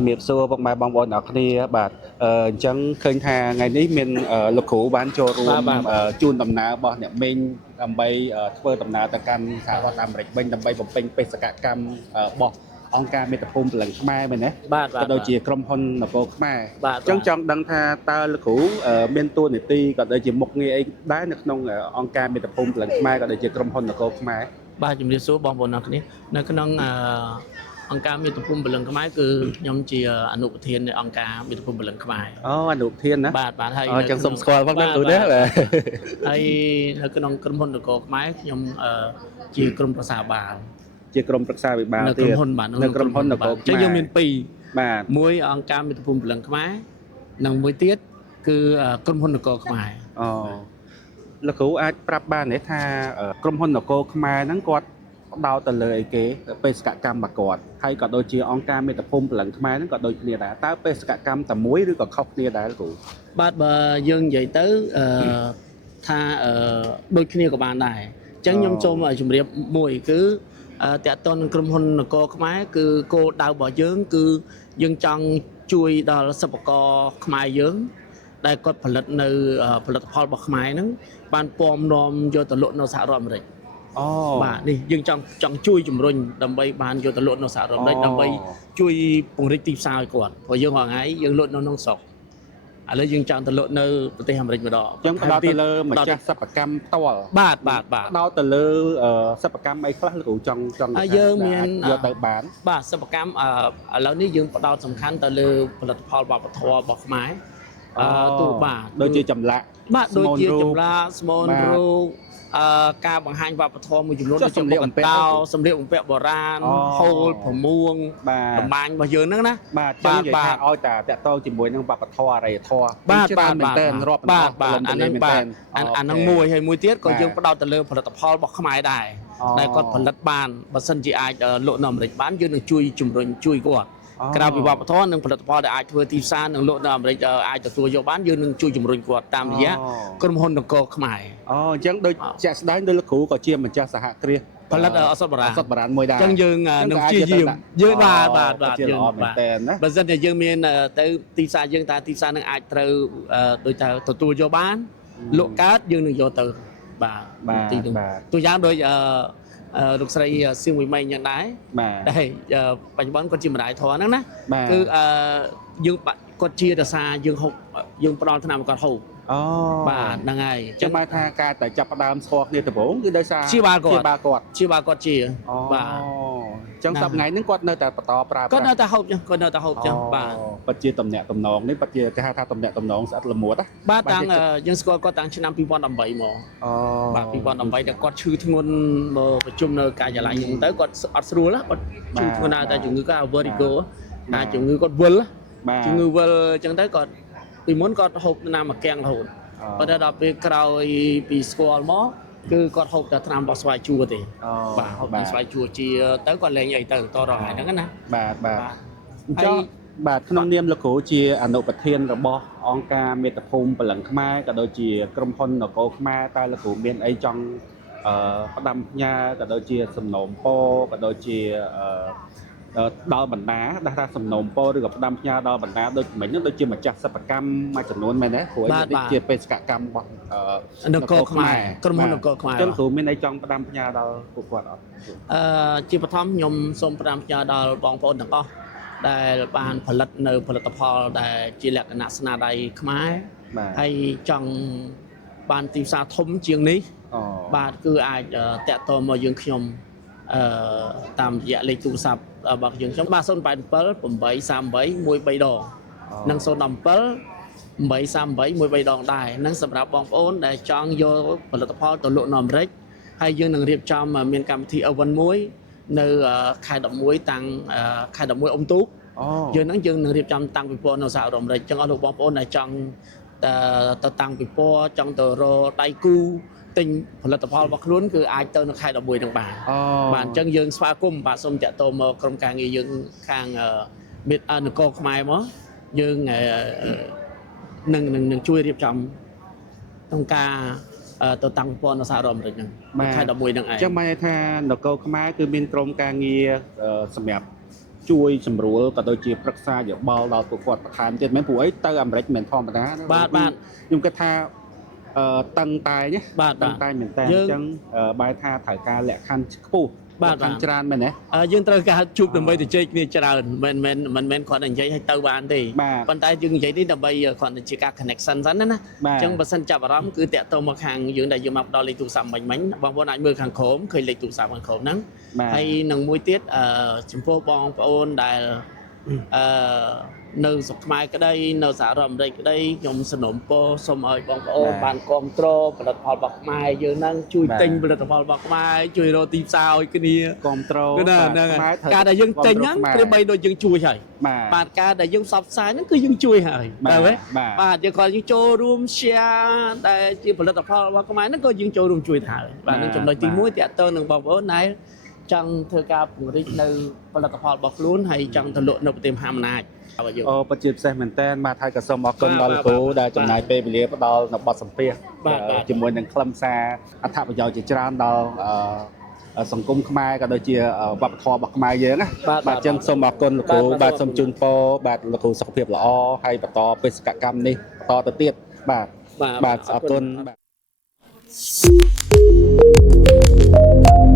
Miệp xưa bằng bài bong bóng ở kia bạn chẳng khơi thà ngày ní mình lục khủ bán cho បា rùm ទបាទ chun tầm ná bỏ nhẹ mình làm bay phơi tầm ná ta can thả vào tầm rạch bên tầm bay bồng pin pe sạc cam bỏ ông ca mê tập hôn lần mai mình đấy បាទបា cái ទ đôi បាទ chia krom hôn là vô mai បាទ chẳng trong đăng tha ta lục khủ bên tu này ti còn đôi chia một nghe đá nước nông ông ca mê tập hôn lần mai còn đôi chia krom hôn là vô mai បាទជំរាបសួរបងប្អូនអ្នកគ្នានៅក្នុងអង្គការមាតុភូមិពលឹងខ្មែរគឺខ្ញុំជាអនុប្រធាននៃអង្គការមាតុភូមិពលឹងខ្មែរ anh nụ thiên á បាទបាទហើយ chẳng sum square phát năng tụi đấy là ហើយនៅក្នុងក្រុមហ៊ុននគរខ្មែរខ្ញុំជាក្រុមប្រឹក្សាបាល ជាក្រុមប្រឹក្សាវិបាល នៅ ទៀ ក្រុ ត មហ៊ុនបាទ នៅក្រុមហ៊ុននគរ ចឹងយើងមាន បាទ 2មួយអង្គការមាតុភូមិពលឹងខ្មែរនិងមួយទៀតគឺក្រុមហ៊ុននគរខ្មែរ អូលោកគ្រូអាចប្រាប់បានទេថាក្រុមហ៊ុននគរខ្មែរហ្នឹងគាត់ផ្ដោតទៅលើអីគេបេសកកម្មរបស់គាត់ហើយក៏ដូចជាអង្គការមេត្តាភូមិពលឹងខ្មែរហ្នឹងក៏ដូចគ្នាដែរតើបេសកកម្មតែមួយឬក៏ខុសគ្នាដែរលោកគ្រូ បាទបើយើងនិយាយទៅថាដូចគ្នាក៏បានដែរអញ្ចឹងខ្ញុំសូមជម្រាបមួយគឺតកតននឹងក្រុមហ៊ុននគរខ្មែរគឺគោលដៅរបស់យើងគឺយើងចង់ជួយដល់សិប្បករខ្មែរយើងដែលគាត់ផលិតនៅផលិតផលរបស់ខ្មែរហ្នឹងបានពំនាំយកទៅលក់នៅសហរដ្ឋអាមេរិក អូ បាទនេះយើងចង់ជួយជំរុញដើម្បីបានយកទៅលក់នៅសហរដ្ឋអាមេរិកដើម្បីជួយពង្រីកទីផ្សារឲ្យគាត់ព្រោះយើងរាល់ថ្ងៃយើងលក់នៅក្នុងស្រុកឥឡូវយើងចង់ទៅលក់នៅប្រទេសអាមេរិកម្ដង ចឹងផ្ដោតទៅលើម្ចាស់សិប្បកម្មផ្ទាល់ បាទ ផ្ដោតទៅលើសិប្បកម្មអីខ្លះលោកគ្រូចង់យើងមាន យកទៅបាន បាទសិប្បកម្មឥឡូវនេះយើងផ្ដោតសំខាន់ទៅលើផលិតផលវប្បធម៌របស់ខ្មែរទូបាទ ដូចជាចម្លាក់ បាទដូចជាចម្លាក់ស្មូនរូបការបង្ហាញវប្បធម៌មួយចំនួនដូចជាមុខកោសម្លៀកបំពាក់បុរាណហូលប្រមួងតម្បាញរបស់យើងហ្នឹងណា បាទចឹងនិយាយថាឲ្យតែតកតជាមួយនឹងវប្បធម៌អរិយធម៌ បាទ ច្រើនមែនតើរាប់ បាទអាហ្នឹងបាទអាហ្នឹងមួយហើយមួយទៀតក៏យើងផ្ដោតទៅលើផលិតផលរបស់ខ្មែរដែរដែលគាត់ផលិតបានបើសិនជាអាចលក់នៅអាមេរិកបានយើងនឹងជួយជំរុញជួយគាត់ក្រៅពីវប្បធម៌និងផលិតផលដែលអាចធ្វើទីផ្សារនិងលក់នៅអាមេរិកអាចទទួលយកបានយើងនឹងជួយជំរុញគាត់តាមរយៈក្រុមហ៊ុននគរខ្មែរ អូអញ្ចឹងដូចជាក់ស្ដែងដោយលោកគ្រូក៏ជាម្ចាស់សហគ្រាស ផលិតអសតបារាណ អសតបារាណមួយដែរ អញ្ចឹងយើងនឹងព្យាយាមយើងបាទយើងបាទបើសិនជាយើងមានទៅទីផ្សារយើងតើទីផ្សារនឹងអាចត្រូវដូចថាទទួលយកបានលក់កើតយើងនឹងយកទៅបាទទីនោះទូយ៉ាងដូចលោកស្រីសៀងវិមីយ៉ាងដែរ បាទ ដែលបច្ចុប្បន្នគាត់ជាម្ដាយធរហ្នឹងណា បាទ គឺយើងគាត់ជារសាយើងហូបយើងផ្ដល់ថ្នាំគាត់ហូប អូ បាទហ្នឹងហើយ ចឹងមកថាការតែចាប់ផ្ដើមស្គាល់គ្នាដំបូងគឺដោយសារ ជាបាលគាត់ ជាបាលគាត់ ជា អូ បាទ ចឹងសប្តាហ៍ហ្នឹងគាត់នៅតែបន្តប្រើ គាត់នៅតែហូបចឹងគាត់នៅតែហូបចឹងបាទ ពិតជាតំណាក់តំណងនេះពិតជាគេហៅថាតំណាក់តំណងស្អិតល្មួតណា បាទតាំងយើងស្គាល់គាត់តាំងឆ្នាំ2018មក អូ បាទ2018តែគាត់ឈឺធ្ងន់មកប្រជុំនៅការិយាល័យខ្ញុំទៅគាត់អត់ស្រួលណាគាត់ឈឺធ្ងន់ណាស់តែជំងឺគាត់ vertigo តែជំងឺគាត់វិល បាទ ជំងឺវិលអញ្ចឹងទៅគាត់ពីមុនគាត់ហូបថ្នាំមកកាំងរហូតប៉ុន្តែដល់ពេលក្រោយពីស្គាល់មកគឺគាត់ហូបតែថ្នាំរបស់ស្វាយជូរទេ អូ បាទហូបតែស្វាយជូរជាទៅគាត់លែងអីទៅតរហហ្នឹងណា បាទអញ្ចឹងបាទក្នុងនាមលោកគ្រូជាអនុប្រធានរបស់អង្គការមេត្តាភូមិបលឹងខ្មែរក៏ដូចជាក្រុមហ៊ុននគរខ្មែរតើលោកគ្រូមានអីចង់ផ្ដាំផ្ញើក៏ដូចជាសំណូមពរក៏ដូចជាដល់បណ្ដាដែលថាសំណូមពរឬក៏ផ្ដាំផ្ញើដល់បណ្ដាដូចមិញហ្នឹងដូចជាម្ចាស់សិប្បកម្មមួយចំនួនមែនទេព្រោះនេះជាបេសកកម្មរបស់ នគរខ្មែរក្រុមហ៊ុននគរខ្មែរ អញ្ចឹងគ្រូមានអីចង់ផ្ដាំផ្ញើដល់ពួកគាត់អត់ ជាបឋមខ្ញុំសូមផ្ដាំផ្ញើដល់បងប្អូនទាំងអស់ដែលបានផលិតនៅផលិតផលដែលជាលក្ខណៈស្នាដៃខ្មែរ បាទ ហើយចង់បានទីផ្សារធំជាងនេះ អូ បាទគឺអាចតាក់ទងមកយើងខ្ញុំតាមរយៈលេខទូរស័ព្ទរបស់យើងខ្ញុំបាទ087 838 13ដងនិង017 838 13ដងដែរនឹងសម្រាប់បងប្អូនដែលចង់យកផលិតផលទៅលក់នៅអាមេរិកហើយយើងនឹងរៀបចំមានកម្មវិធី event មួយនៅខែ11តាំងខែ11អុំទូក អូ យើងនឹងរៀបចំតាំងពិព័រណ៍នៅសហរដ្ឋអាមេរិកអញ្ចឹងអស់លោកបងប្អូនដែលចង់ទៅតាំងពិព័រណ៍ចង់ទៅរកដៃគូទិញផលិតផលរបស់ខ្លួនគឺអាចទៅនៅខែ11នឹងបាន អូ បាទអញ្ចឹងយើងស្វាគមន៍បាទសូមតាក់ទងមកក្រុមការងារយើងខាងមេត្តានគរខ្មែរមកយើងនឹងជួយរៀបចំក្នុងការទៅតាំងពិព័រណ៍នៅសហរដ្ឋអាមេរិកហ្នឹងខែ11ហ្នឹងឯង អញ្ចឹងបានថានគរខ្មែរគឺមានក្រុមការងារសម្រាប់ ជួយសម្រួលក៏ដូចជាប្រឹក្សាយោបល់ដល់ពួកគាត់បន្ថែមទៀតមែនព្រោះអីទៅអាមេរិកមិនធម្មតាខ្ញុំគិតថាតឹងតែណាតឹងតែមែនតើអញ្ចឹងបែរថាត្រូវការលក្ខខណ្ឌខ្ពស់ខាងច្រើនមែនទេយើងត្រូវការជួបដើម្បីទៅជែកគ្នាច្រើនមិនគ្រាន់តែនិយាយឲ្យទៅបានទេប៉ុន្តែយើងនិយាយនេះដើម្បីគ្រាន់តែជាការ connection សិនណាអញ្ចឹងបើសិនចាប់អារម្មណ៍គឺតាក់ទងមកខាងយើងដែលយើងមកដល់លេខទូរស័ព្ទមិញបងប្អូនអាចមើលខាងក្រោមឃើញលេខទូរស័ព្ទខាងក្រោមហ្នឹងហើយនឹងមួយទៀតចំពោះបងប្អូនដែលនៅស្រុកខ្មែរក្តីនៅសហរដ្ឋអាមេរិកក្តីខ្ញុំសនំពរសូមឲ្យបងប្អូនបានគ្រប់គ្រងផលិតផលរបស់ខ្មែរយើងហ្នឹងជួយទិញផលិតផលរបស់ខ្មែរជួយរកទីផ្សារឲ្យគ្នាគ្រប់គ្រងហ្នឹងការដែលយើងទិញហ្នឹងគឺបីដូចយើងជួយហើយបាទការដែលយើងផ្សព្វផ្សាយហ្នឹងគឺយើងជួយហើយបាទយើងគាត់យើងចូលរួម share ដែលជាផលិតផលរបស់ខ្មែរហ្នឹងក៏យើងចូលរួមជួយដែរបាទនឹងចំណុចទី1តាក់ទងនឹងបងប្អូនដែលចង់ធ្វើការពង្រីកនៅផលិតផលរបស់ខ្លួនហើយចង់ទៅលក់នៅប្រទេសមហាអំណាចពិតជាពិសេសមែនតើបាទហើយក៏សូមអរគុណដល់លោកគ្រូដែលចំណាយពេលវេលាផ្ដល់នៅបទសម្ភាសន៍ជាមួយនឹងខ្លឹមសារអត្ថប្រយោជន៍ជាច្រើនដល់សង្គមខ្មែរក៏ដូចជាវប្បធម៌របស់ខ្មែរយើងណាបាទអញ្ចឹងសូមអរគុណលោកគ្រូបាទសូមជូនពរបាទលោកគ្រូសុខភាពល្អហើយបន្តបេសកកម្មនេះបន្តទៅទៀតបាទអរគុណបាទ